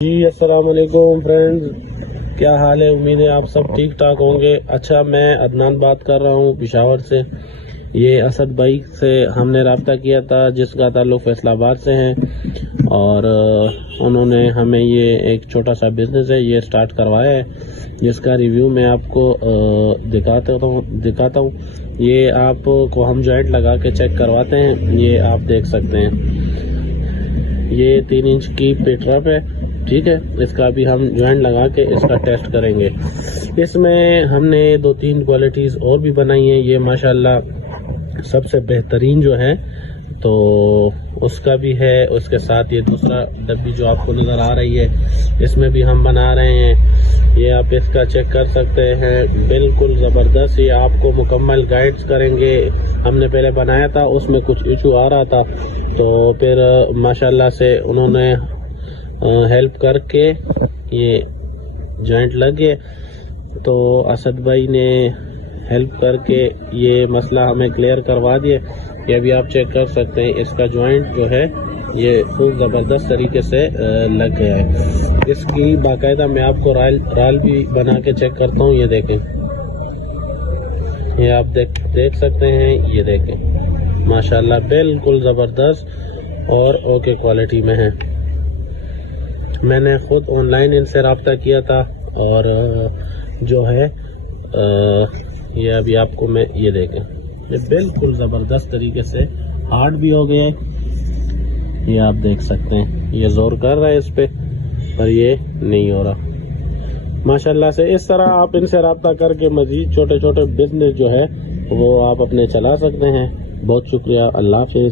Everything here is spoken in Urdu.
جی السلام علیکم فرینڈز، کیا حال ہے؟ امید ہے آپ سب ٹھیک ٹھاک ہوں گے۔ اچھا، میں عدنان بات کر رہا ہوں پشاور سے۔ یہ اسد بھائی سے ہم نے رابطہ کیا تھا جس کا تعلق فیصل آباد سے ہے، اور انہوں نے ہمیں یہ ایک چھوٹا سا بزنس ہے یہ سٹارٹ کروایا ہے، جس کا ریویو میں آپ کو دکھاتا ہوں۔ یہ آپ کو ہم جوائنٹ لگا کے چیک کرواتے ہیں، یہ آپ دیکھ سکتے ہیں۔ یہ 3 انچ کی پیٹرپ ہے، ٹھیک ہے۔ اس کا بھی ہم جوائنٹ لگا کے اس کا ٹیسٹ کریں گے۔ اس میں ہم نے 2-3 کوالٹیز اور بھی بنائی ہیں، یہ ماشاءاللہ سب سے بہترین جو ہے تو اس کا بھی ہے۔ اس کے ساتھ یہ دوسرا ڈبی جو آپ کو نظر آ رہی ہے، اس میں بھی ہم بنا رہے ہیں۔ یہ آپ اس کا چیک کر سکتے ہیں، بالکل زبردست۔ یہ آپ کو مکمل گائیڈز کریں گے۔ ہم نے پہلے بنایا تھا، اس میں کچھ ایشو آ رہا تھا، تو پھر ماشاءاللہ سے انہوں نے ہیلپ کر کے یہ جوائنٹ لگ گئے۔ تو اسد بھائی نے ہیلپ کر کے یہ مسئلہ ہمیں کلیئر کروا دیا۔ یہ بھی آپ چیک کر سکتے ہیں، اس کا جوائنٹ جو ہے یہ خوب زبردست طریقے سے لگ گیا ہے۔ اس کی باقاعدہ میں آپ کو رال بھی بنا کے چیک کرتا ہوں۔ یہ دیکھیں، یہ آپ دیکھ سکتے ہیں، یہ دیکھیں ماشاءاللہ بالکل زبردست اور اوکے کوالٹی میں ہے۔ میں نے خود آن لائن ان سے رابطہ کیا تھا، اور جو ہے یہ ابھی آپ کو میں یہ دیکھیں، یہ بالکل زبردست طریقے سے ہارڈ بھی ہو گیا ہے۔ یہ آپ دیکھ سکتے ہیں، یہ زور کر رہا ہے اس پہ، پر یہ نہیں ہو رہا ماشاءاللہ سے۔ اس طرح آپ ان سے رابطہ کر کے مزید چھوٹے چھوٹے بزنس جو ہے وہ آپ اپنے چلا سکتے ہیں۔ بہت شکریہ، اللہ حافظ۔